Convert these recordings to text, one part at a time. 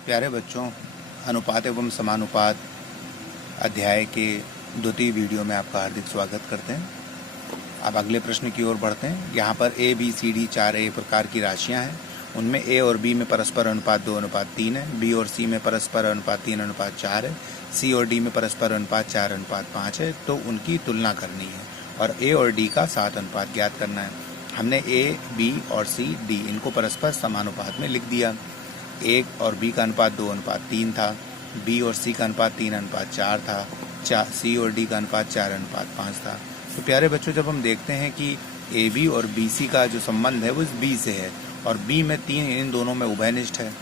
प्यारे बच्चों, अनुपात एवं समानुपात अध्याय के द्वितीय वीडियो में आपका हार्दिक स्वागत करते हैं। अब अगले प्रश्न की ओर बढ़ते हैं। यहाँ पर ए बी सी डी 4 प्रकार की राशियाँ हैं। उनमें ए और बी में परस्पर अनुपात 2:3 है, बी और सी में परस्पर अनुपात 3:4 है, सी और डी में परस्पर अनुपात 4:5 है। तो उनकी तुलना करनी है और ए और डी का 7 अनुपात ज्ञात करना है। हमने ए, बी और सी, डी इनको परस्पर समानुपात में लिख दिया। ए और बी का अनुपात 2:3 था, बी और सी का अनुपात 3:4 था, सी और डी का अनुपात 4:5 था। तो प्यारे बच्चों, जब हम देखते हैं कि ए बी और बी सी का जो संबंध है वो इस बी से है और बी में 3 इन दोनों में उभयनिष्ठ है,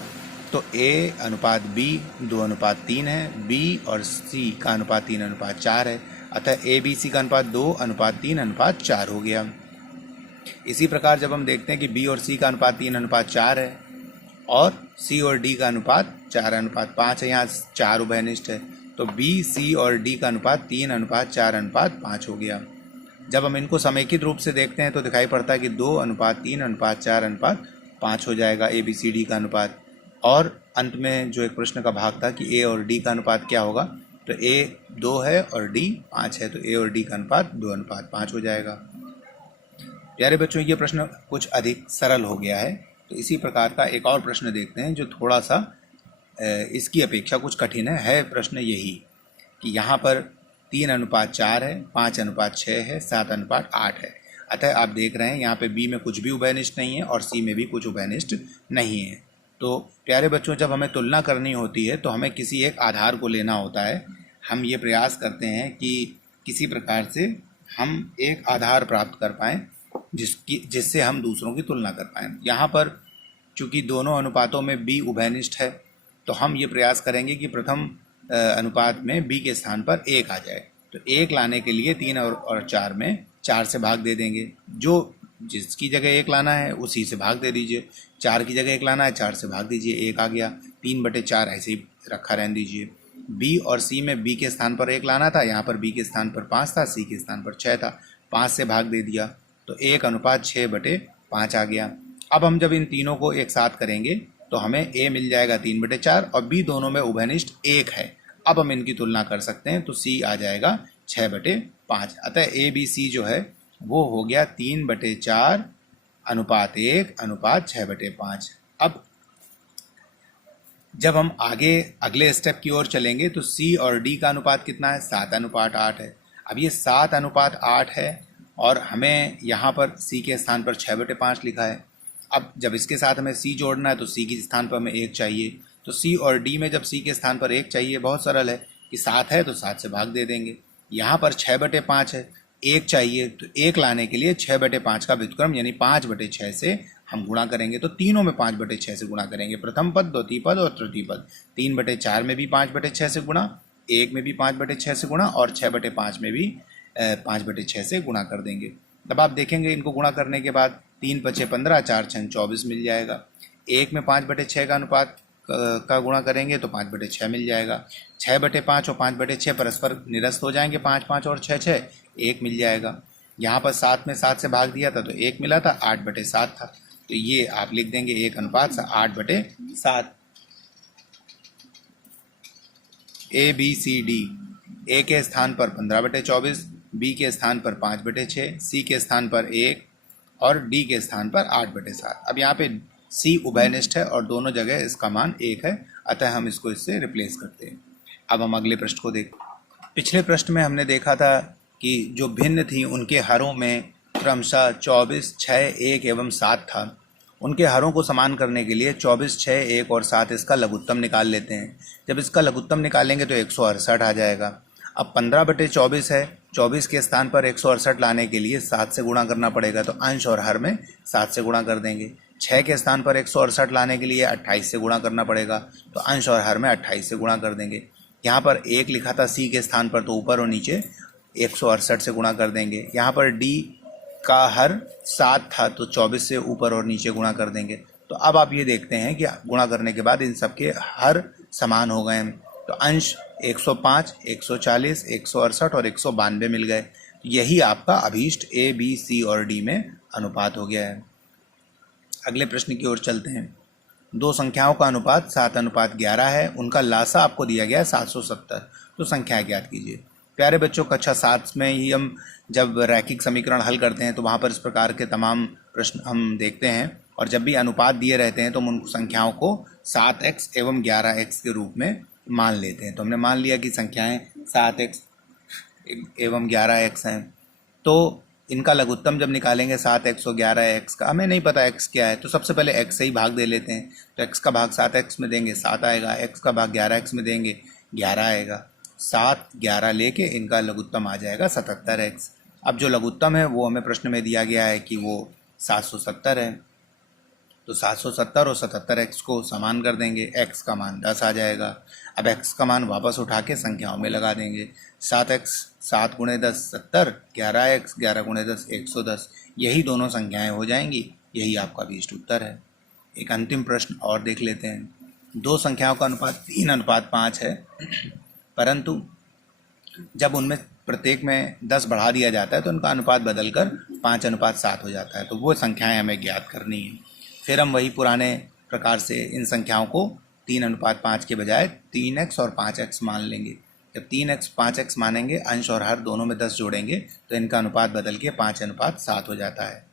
तो ए अनुपात बी 2:3 है, बी और सी का अनुपात 3:4 है। अतः ए बी सी का अनुपात 2:3:4 हो गया। इसी प्रकार जब हम देखते हैं कि बी और सी का अनुपात 3:4 है और सी और डी का अनुपात 4:5 है, यहाँ 4 उभयनिष्ठ है, तो बी, सी और डी का अनुपात 3:4:5 हो गया। जब हम इनको समेकित रूप से देखते हैं तो दिखाई पड़ता है कि 2:3:4:5 हो जाएगा ए बी सी डी का अनुपात। और अंत में जो एक प्रश्न का भाग था कि ए और डी का अनुपात क्या होगा, तो ए 2 है और डी 5 है, तो ए और डी का अनुपात 2:5 हो जाएगा। प्यारे बच्चों, ये प्रश्न कुछ अधिक सरल हो गया है। तो इसी प्रकार का एक और प्रश्न देखते हैं जो थोड़ा सा इसकी अपेक्षा कुछ कठिन है। प्रश्न यही कि यहाँ पर 3:4 है, 5:6 है, 7:8 है। अतः आप देख रहे हैं यहाँ पे बी में कुछ भी उभयनिष्ठ नहीं है और सी में भी कुछ उभयनिष्ठ नहीं है। तो प्यारे बच्चों, जब हमें तुलना करनी होती है तो हमें किसी एक आधार को लेना होता है। हम ये प्रयास करते हैं कि किसी प्रकार से हम एक आधार प्राप्त कर पाएँ जिससे हम दूसरों की तुलना कर पाएँ। यहाँ पर चूँकि दोनों अनुपातों में बी उभयनिष्ठ है, तो हम ये प्रयास करेंगे कि प्रथम अनुपात में बी के स्थान पर 1 आ जाए। तो 1 लाने के लिए 3 और 4 में 4 से भाग दे देंगे। जो जिसकी जगह 1 लाना है उसी से भाग दे दीजिए। 4 की जगह 1 लाना है, 4 से भाग दीजिए, 1 आ गया। 3/4 ऐसे ही रखा रहने दीजिए। बी और सी में बी के स्थान पर 1 लाना था, यहाँ पर बी के स्थान पर 5 था, सी के स्थान पर 6 था, 5 से भाग दे दिया, तो 1:6/5 आ गया। अब हम जब इन तीनों को एक साथ करेंगे तो हमें a मिल जाएगा 3/4 और b दोनों में उभयनिष्ठ 1 है। अब हम इनकी तुलना कर सकते हैं, तो c आ जाएगा 6/5। अतः a b c जो है वो हो गया 3/4:1:6/5। अब जब हम अगले स्टेप की ओर चलेंगे तो c और d का अनुपात कितना है, 7:8 है। अब ये 7:8 है और हमें यहाँ पर c के स्थान पर 6/5 लिखा है। अब जब इसके साथ हमें c जोड़ना है तो c के स्थान पर हमें 1 चाहिए। तो c और d में जब c के स्थान पर 1 चाहिए, बहुत सरल है कि 7 है तो 7 से भाग दे देंगे। यहाँ पर 6/5 है, 1 चाहिए, तो 1 लाने के लिए 6/5 का व्युत्क्रम यानी 5/6 से हम गुणा करेंगे। तो तीनों में 5/6 से गुणा करेंगे, प्रथम पद, द्वितीय पद और तृतीय पद। 3/4 में भी 5/6 से गुणा, 1 में भी 5/6 से गुणा और 6/5 में भी 5/6 से गुणा कर देंगे। तब आप देखेंगे इनको गुणा करने के बाद 3×5 = 15, 4×6 = 24 मिल जाएगा। 1 में 5/6 का अनुपात का गुणा करेंगे तो 5/6 मिल जाएगा। 6/5 और 5/6 परस्पर निरस्त हो जाएंगे, 5 5 और 6 6, 1 मिल जाएगा। यहाँ पर 7 में 7 से भाग दिया था तो 1 मिला था, 8/7 था, तो ये आप लिख देंगे 1:8/7। ए बी सी डी, ए के स्थान पर 15/24, बी के स्थान पर 5/6, सी के स्थान पर 1 और डी के स्थान पर 8/7। अब यहाँ पे सी उभयनिष्ठ है और दोनों जगह इसका मान 1 है, अतः हम इसको इससे रिप्लेस करते हैं। अब हम अगले प्रश्न को देखें। पिछले प्रश्न में हमने देखा था कि जो भिन्न थी उनके हरों में क्रमशः 24, 6, 1 एवं 7 था। उनके हरों को समान करने के लिए 24, 6, 1 और 7 इसका लघुत्तम निकाल लेते हैं। जब इसका लघुत्तम निकालेंगे तो 168 आ जाएगा। अब 15/24 है, 24 के स्थान पर 168 लाने के लिए 7 से गुणा करना पड़ेगा, तो अंश और हर में 7 से गुणा कर देंगे। 6 के स्थान पर 168 लाने के लिए 28 से गुणा करना पड़ेगा, तो अंश और हर में 28 से गुणा कर देंगे। यहाँ पर 1 लिखा था सी के स्थान पर, तो ऊपर और नीचे 168 से गुणा कर देंगे। यहाँ पर डी का हर 7 था, तो 24 से ऊपर और नीचे गुणा कर देंगे। तो अब आप ये देखते हैं कि गुणा करने के बाद इन सबके हर समान हो गए हैं, तो अंश 105, 140, 168 और 192 मिल गए। यही आपका अभीष्ट ए बी सी और डी में अनुपात हो गया है। अगले प्रश्न की ओर चलते हैं। दो संख्याओं का अनुपात 7:11 है, उनका लासा आपको दिया गया है 770, तो संख्या ज्ञात कीजिए। प्यारे बच्चों, कक्षा 7 में ही हम जब रैखिक समीकरण हल करते हैं तो वहाँ पर इस प्रकार के तमाम प्रश्न हम देखते हैं, और जब भी अनुपात दिए रहते हैं तो हम उन संख्याओं को 7x एवं 11x के रूप में मान लेते हैं। तो हमने मान लिया कि संख्याएं 7x एवं 11x हैं, तो इनका लघुत्तम जब निकालेंगे 7x और 11x का, हमें नहीं पता x क्या है, तो सबसे पहले x से ही भाग दे लेते हैं। तो x का भाग 7x में देंगे 7 आएगा, x का भाग 11x में देंगे 11 आएगा, 7 11 लेके इनका लघुत्तम आ जाएगा 77x। अब जो लघुत्तम है वो हमें प्रश्न में दिया गया है कि वो 770 है, तो 770 और 77x को समान कर देंगे, x का मान 10 आ जाएगा। अब x का मान वापस उठा के संख्याओं में लगा देंगे, 7x 7 गुणे 10 70, 11x 11 गुणे 10 110, यही दोनों संख्याएं हो जाएंगी, यही आपका अभीष्ट उत्तर है। एक अंतिम प्रश्न और देख लेते हैं। दो संख्याओं का अनुपात 3:5 है, परंतु जब उनमें प्रत्येक में 10 बढ़ा दिया जाता है तो उनका अनुपात बदलकर 5:7 हो जाता है, तो वो संख्याएं हमें ज्ञात करनी है। फिर हम वही पुराने प्रकार से इन संख्याओं को 3:5 के बजाय 3x और 5x मान लेंगे। जब 3x 5x मानेंगे, अंश और हर दोनों में 10 जोड़ेंगे तो इनका अनुपात बदल के 5:7 हो जाता है।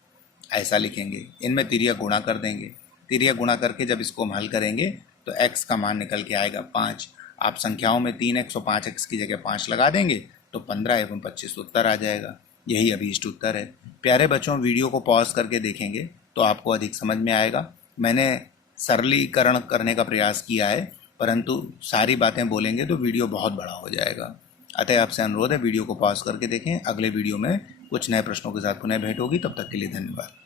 ऐसा लिखेंगे, इनमें तिर्यक गुणा कर देंगे, तिर्यक गुणा करके जब इसको हम हल करेंगे तो x का मान निकल के आएगा 5। आप संख्याओं में 3x और 5x की जगह 5 लगा देंगे तो 15 एवं 25 उत्तर आ जाएगा, यही अभीष्ट उत्तर है। प्यारे बच्चों, वीडियो को पॉज करके देखेंगे तो आपको अधिक समझ में आएगा। मैंने सरलीकरण करने का प्रयास किया है, परंतु सारी बातें बोलेंगे तो वीडियो बहुत बड़ा हो जाएगा। अतः आपसे अनुरोध है वीडियो को पॉज करके देखें। अगले वीडियो में कुछ नए प्रश्नों के साथ पुनः भेंट होगी, तब तक के लिए धन्यवाद।